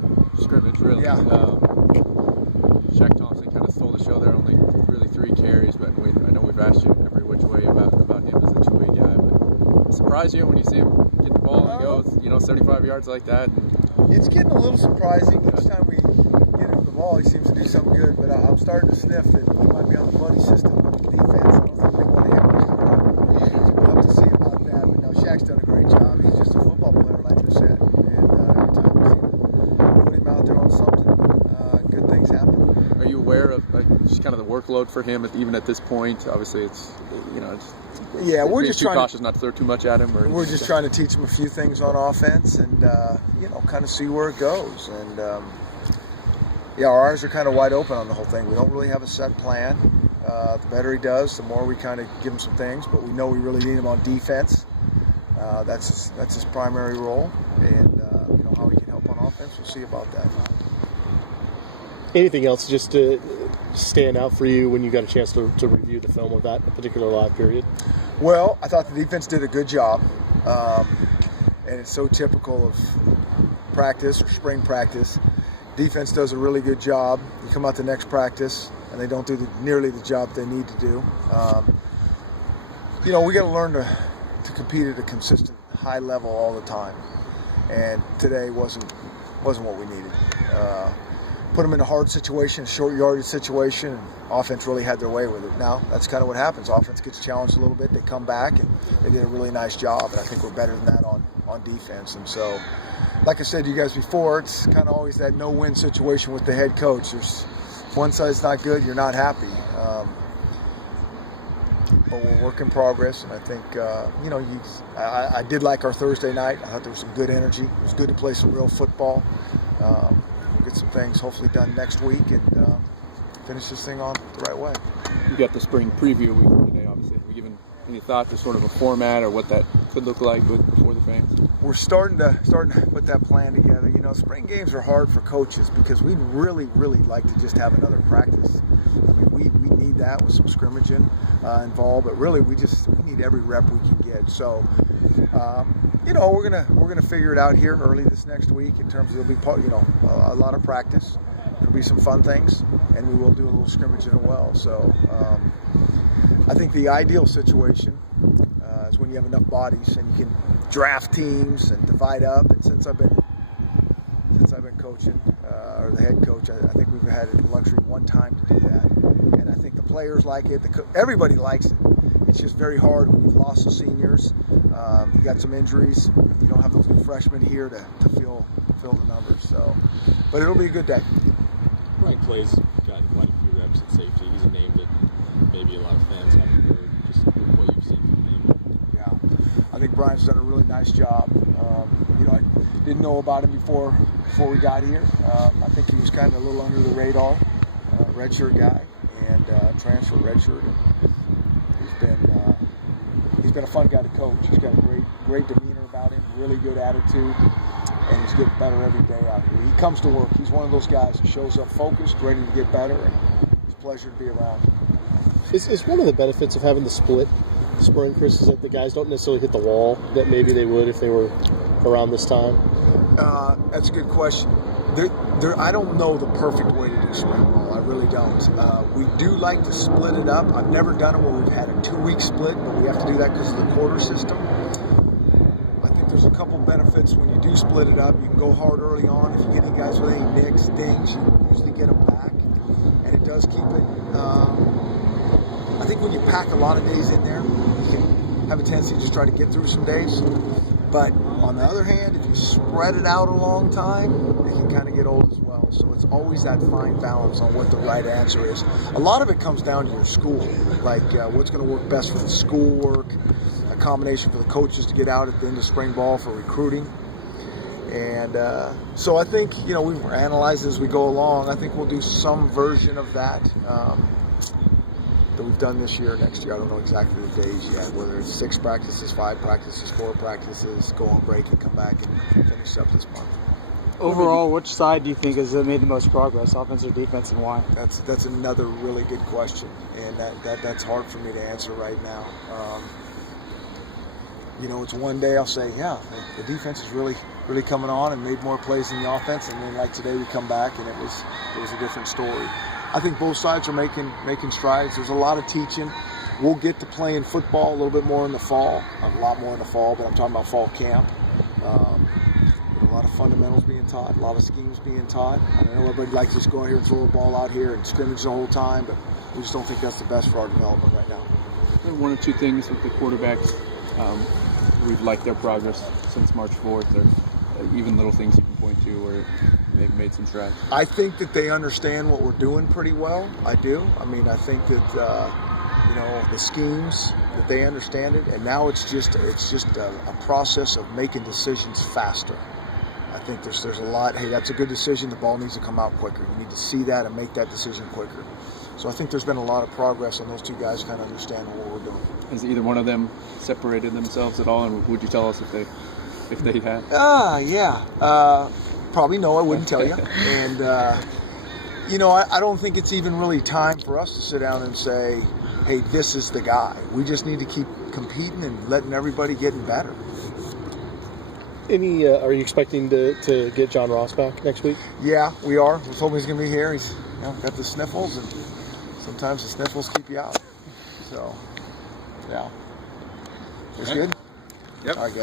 that scrimmage, really. Yeah. Shaq Thompson kind of stole the show there, only really 3 carries, but I know we've asked you every which way about him as a two-way guy, but surprise you when you see him get the ball and he goes, 75 yards like that? It's getting a little surprising. Each time we get him the ball, he seems to do something good, but I'm starting to sniff that he might be on the buddy system with the defense. I don't think they want to hit him. So we'll have to see about that, but no, Shaq's done a great job. He's just a football player, like you said, and every time we put him out there on something, good things happen. Are you aware of just kind of the workload for him, even at this point? Obviously, we're just trying cautious not to throw too much at him. We're just trying to teach him a few things on offense, and kind of see where it goes. And our eyes are kind of wide open on the whole thing. We don't really have a set plan. The better he does, the more we kind of give him some things. But we know we really need him on defense. That's his primary role, and how he can help on offense. We'll see about that. Anything else just to stand out for you when you got a chance to review the film of that particular live period? Well, I thought the defense did a good job, and it's so typical of practice or spring practice. Defense does a really good job. You come out to next practice, and they don't do nearly the job they need to do. We got to learn to compete at a consistent high level all the time, and today wasn't what we needed. Put them in a hard situation, a short yardage situation, and offense really had their way with it. Now, that's kind of what happens. Offense gets challenged a little bit. They come back, and they did a really nice job, and I think we're better than that on defense. And so, like I said to you guys before, it's kind of always that no-win situation with the head coach. There's one side's not good, you're not happy. But we're work in progress, and I think, I did like our Thursday night. I thought there was some good energy. It was good to play some real football. We'll get some things hopefully done next week and finish this thing on the right way. You got the spring preview week today, obviously. Have you given any thought to sort of a format or what that could look like for the fans? We're starting to put that plan together. Spring games are hard for coaches because we'd really, really like to just have another practice. I mean, we need that with some scrimmaging involved, but really we need every rep we can get. So, we're gonna figure it out here early this next week in terms of there'll be a lot of practice. There'll be some fun things, and we will do a little scrimmaging as well. So, I think the ideal situation is when you have enough bodies and you can draft teams and divide up. And since I've been coaching or the head coach, I think we've had the luxury one time to do that, and I think the players like it. Everybody likes it. It's just very hard when you've lost the seniors. You got some injuries. You don't have those new freshmen here to fill the numbers. So, but it'll be a good day. Brian Clay's gotten quite a few reps at safety. He's a name that maybe a lot of fans haven't heard. Just what you've seen from him. Yeah, I think Brian's done a really nice job. I didn't know about him before we got here. I think he was kind of a little under the radar, redshirt guy, and transfer redshirt. And he's been a fun guy to coach. He's got a great demeanor about him, really good attitude, and he's getting better every day out here. He comes to work. He's one of those guys who shows up focused, ready to get better, and it's a pleasure to be around. Is one of the benefits of having the split spring, Chris, is that the guys don't necessarily hit the wall that maybe they would if they were around this time? That's a good question. I don't know the perfect way to do spring ball. I really don't. We do like to split it up. I've never done it where we've had a 2-week split, but we have to do that because of the quarter system. I think there's a couple benefits when you do split it up. You can go hard early on. If you get any guys with any nicks, dings, you usually get them back, and it does keep it. I think when you pack a lot of days in there, you can have a tendency to just try to get through some days. But on the other hand, if you spread it out a long time, it can kind of get old as well. So it's always that fine balance on what the right answer is. A lot of it comes down to your school, like what's going to work best for the schoolwork, a combination for the coaches to get out at the end of spring ball for recruiting. And so I think, we analyze as we go along. I think we'll do some version of that that we've done this year, next year. I don't know exactly the days yet, whether it's 6 practices, 5 practices, 4 practices, go on break and come back and finish up this month. Overall, which side do you think has made the most progress, offense or defense, and why? That's another really good question, and that's hard for me to answer right now. it's one day I'll say, yeah, the defense is really coming on and made more plays than the offense, and then like today we come back and it was a different story. I think both sides are making strides. There's a lot of teaching. We'll get to playing football a little bit more in the fall, a lot more in the fall, but I'm talking about fall camp. A lot of fundamentals being taught, a lot of schemes being taught. I know everybody likes to just go out here and throw the ball out here and scrimmage the whole time, but we just don't think that's the best for our development right now. One or two things with the quarterbacks we've liked their progress since March 4th, or even little things you can point to where they've made some strides? I think that they understand what we're doing pretty well. I do. I mean, I think that the schemes, that they understand it, and now it's just a process of making decisions faster. I think there's a lot. Hey, that's a good decision. The ball needs to come out quicker. You need to see that and make that decision quicker. So I think there's been a lot of progress on those two guys kind of understanding what we're doing. Has either one of them separated themselves at all, and would you tell us if they had? Yeah. Probably no, I wouldn't tell you. And, I don't think it's even really time for us to sit down and say, hey, this is the guy. We just need to keep competing and letting everybody getting better. Are you expecting to get John Ross back next week? Yeah, we are. We told him he's going to be here. He's got the sniffles, and sometimes the sniffles keep you out. So, yeah. It's good? Yep. All right, guys.